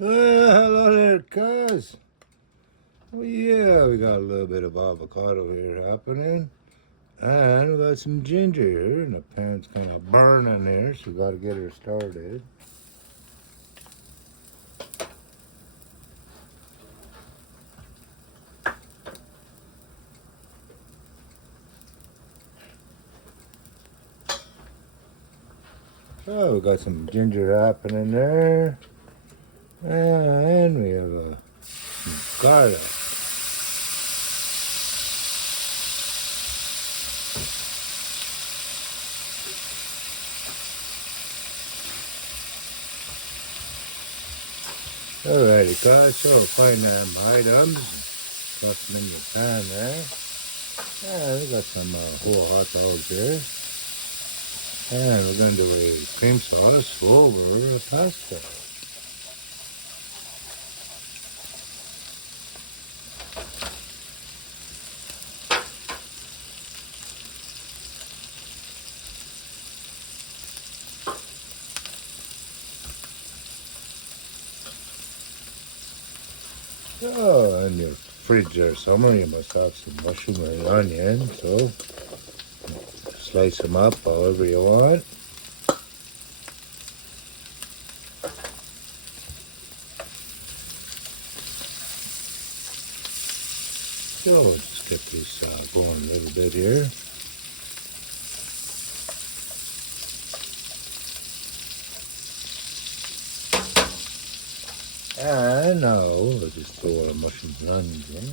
Well, hello there, cuz. Well, yeah, we got a little bit of avocado here happening. And we got some ginger here, and the pan's kind of burning here, so we got to get her started. So we got some ginger happening there. And we have some garlic. Alrighty, guys, so we'll find them items. Got them in the pan there. And we got some whole hot dogs here. And we're going to do a cream sauce over the pasta. Oh, in your fridge there somewhere, you must have some mushroom and onion. So slice them up however you want. So we'll just get this going a little bit here. And now we'll just throw our mushrooms and onions in.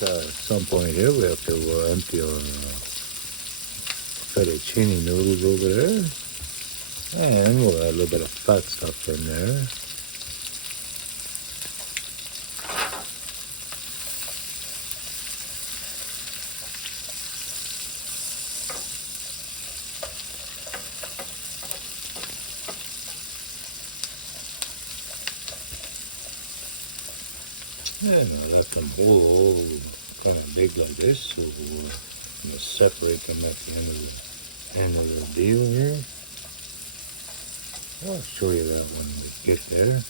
At some point here, we have to empty our fettuccine noodles over there. And we'll add a little bit of fat stuff in there. And we'll let them all kind of big like this, so we'll separate them at the end of the deal here. I'll show you that when we get there.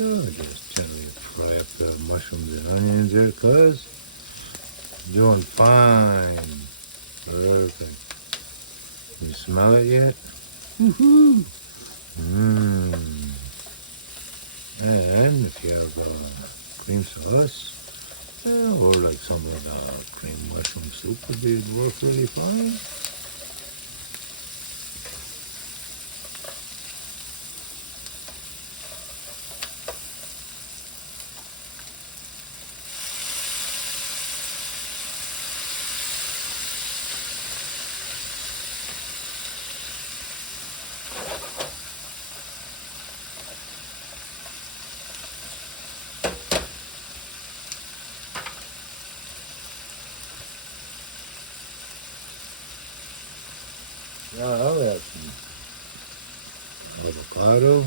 So just gently fry up the mushrooms and onions here, cuz doing fine. Perfect. You smell it yet? Woohoo! Mmm. And if you have cream sauce, or like some of the cream mushroom soup would work really fine. Now I'll add some avocado.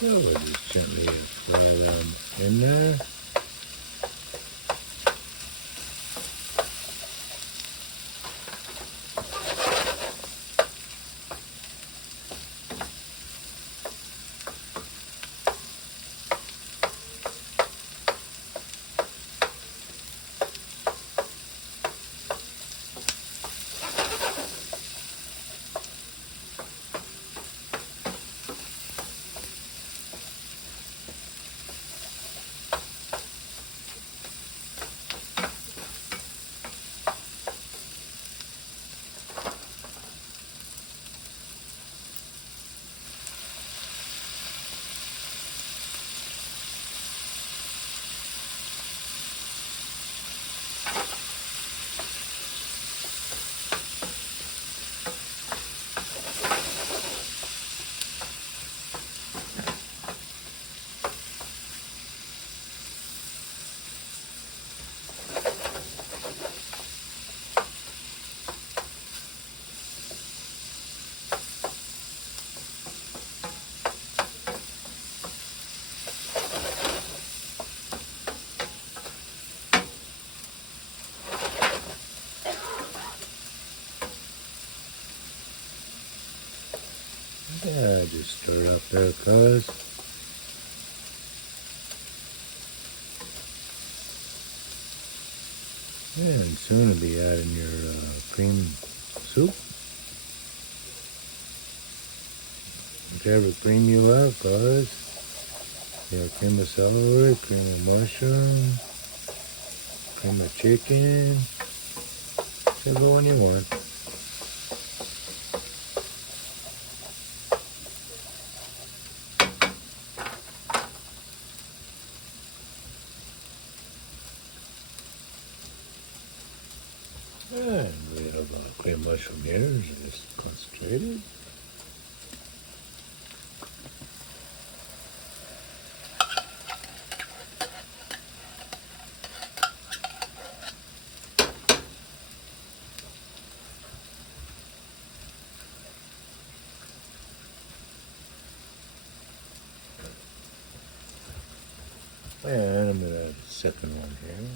So we'll just gently fry them in there. just stir it up there, cuz. And soon I'll be adding your cream soup. Whichever cream you have, cuz. You have cream of celery, cream of mushroom, cream of chicken, whichever one you want. And we have cream mushroom here, just concentrated. And I'm going to add a second one here.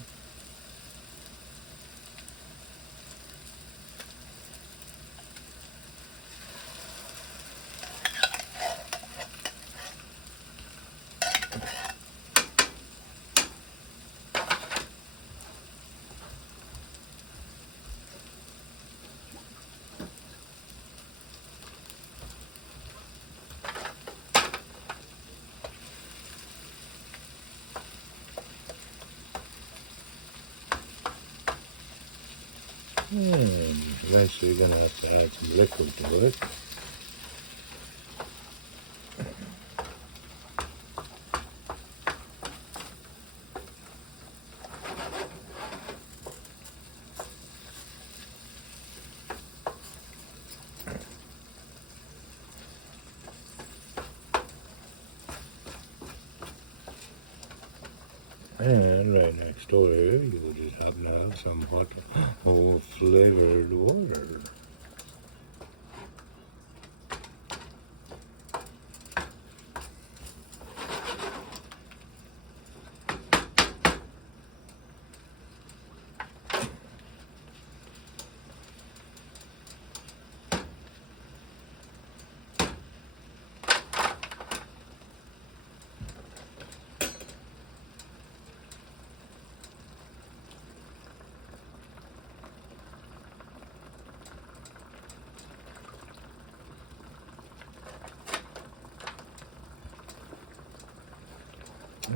And eventually you're going to have to add some liquid to it. And right next door here, you just happen to have some hot, flavored water.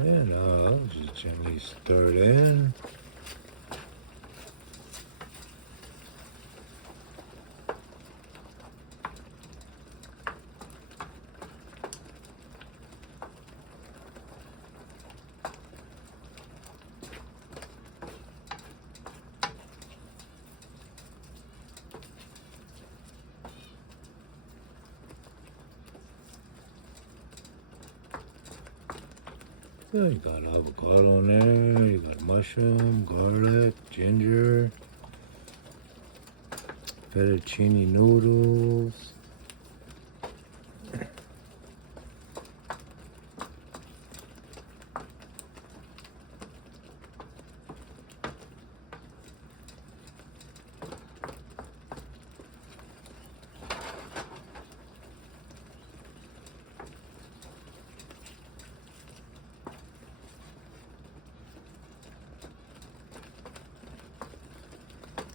And I'll just gently stir it in. So you got avocado in there, you got mushroom, garlic, ginger, fettuccine noodles.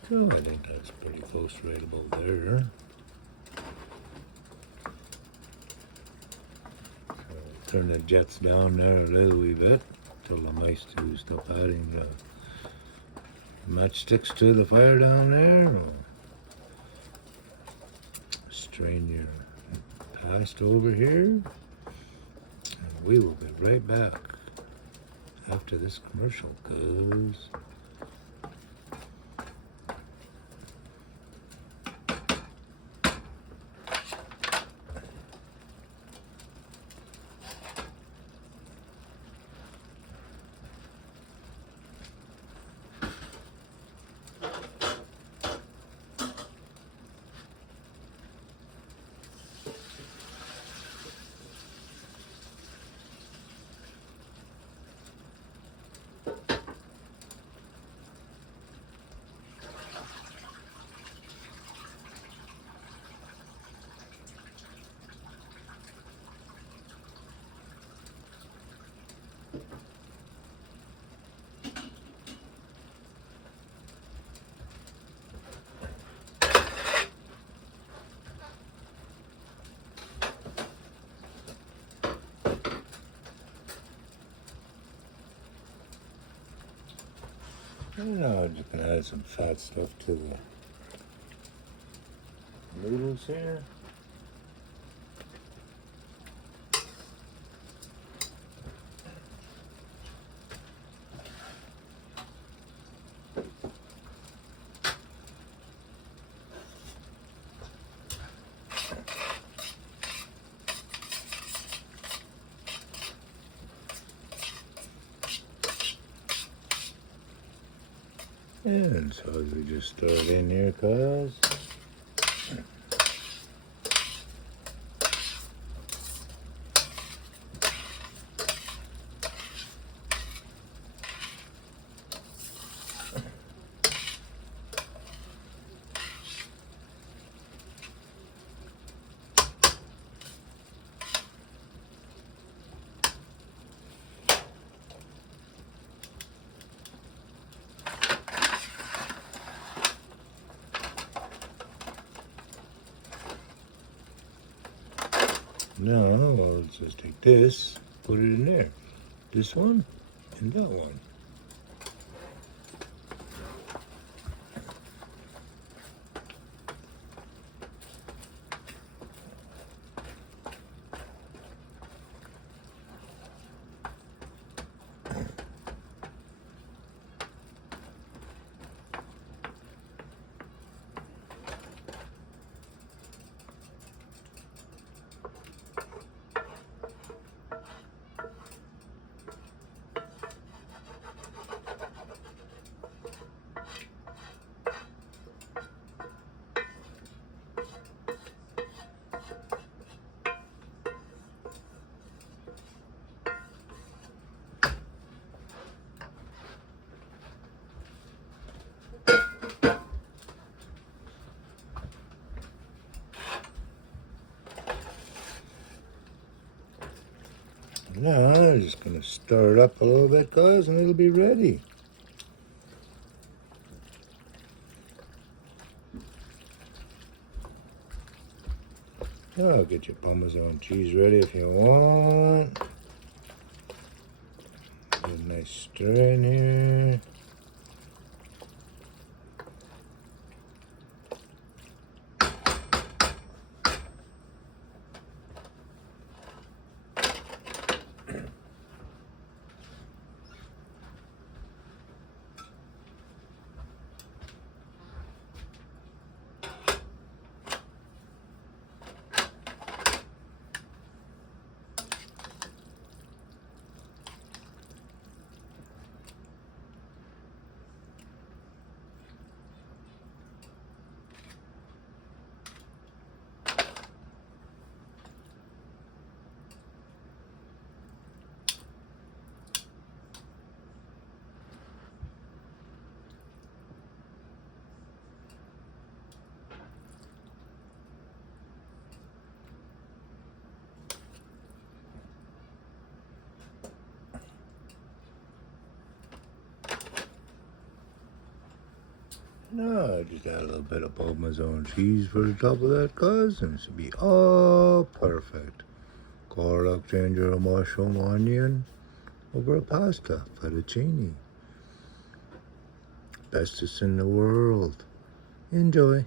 So I think that's pretty close right about there. So turn the jets down there a little wee bit till the mice do stop adding the matchsticks to the fire down there. Strain your pasta over here. And we will be right back after this commercial goes. And now I'm just gonna add some fat stuff to the noodles here. And so we just throw it in here, cuz. Now, I'll just take this, put it in there. This one and that one. Now, I'm just going to stir it up a little bit, guys, and it'll be ready. Now, I'll get your Parmesan cheese ready if you want. Get a nice stir in here. Now, just add a little bit of Parmesan cheese for the top of that, guys, and it should be all perfect. Garlic, ginger, mushroom, onion over a pasta, fettuccine. Bestest in the world. Enjoy.